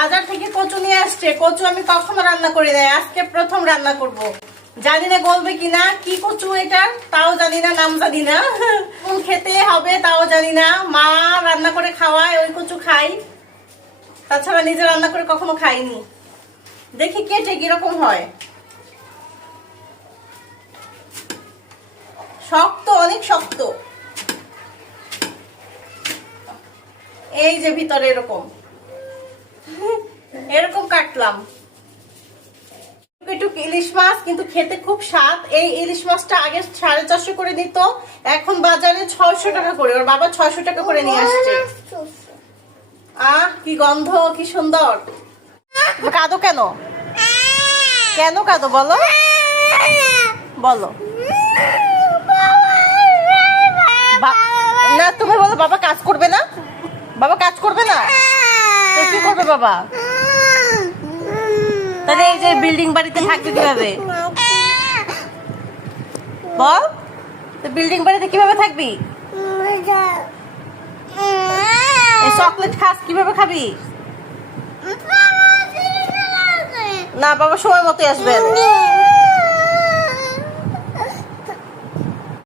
বাজার থেকে কচু নিয়ে আসছে। কচু আমি কখনো রান্না করি নাই আজকে প্রথম রান্না করব। জানি না গলবে কিনা, কি কচু এটা? তাও জানি না, নাম জানি না। কোন খেতে হবে তাও জানি না। মা রান্না করে খাওয়ায়, ওই কচু খাই। তাছাড়া নিজে রান্না করে কখনো খাইনি। দেখি কেটে কীরকম হয়। শক্ত, অনেক শক্ত। এই যে ভিতরে এরকম। এরকম কাটলাম। একটু ইলিশ মাছ, কিন্তু খেতে খুব স্বাদ। এই ইলিশ মাছটা আগে সাড়ে চারশো করে নিত, এখন বাজারে ছয়শো টাকা করে। ওর বাবা ছয়শো টাকা করে নিয়ে আসছে। আহ, কি গন্ধ, কি সুন্দর। কাঁদো কেন? কেন কাঁদো বলো? বলো। না, তুমি বলো, বাবা কাজ করবে না? বাবা কাজ করবে না? করবে বাবা? তাহলে এই যে বিল্ডিং বাড়িতে থাকবে কীভাবে? বল, তো বিল্ডিং বাড়িতে কীভাবে থাকবি? চকলেট খাস, কীভাবে খাবি? না, বাবা, সময় মতো আসবে।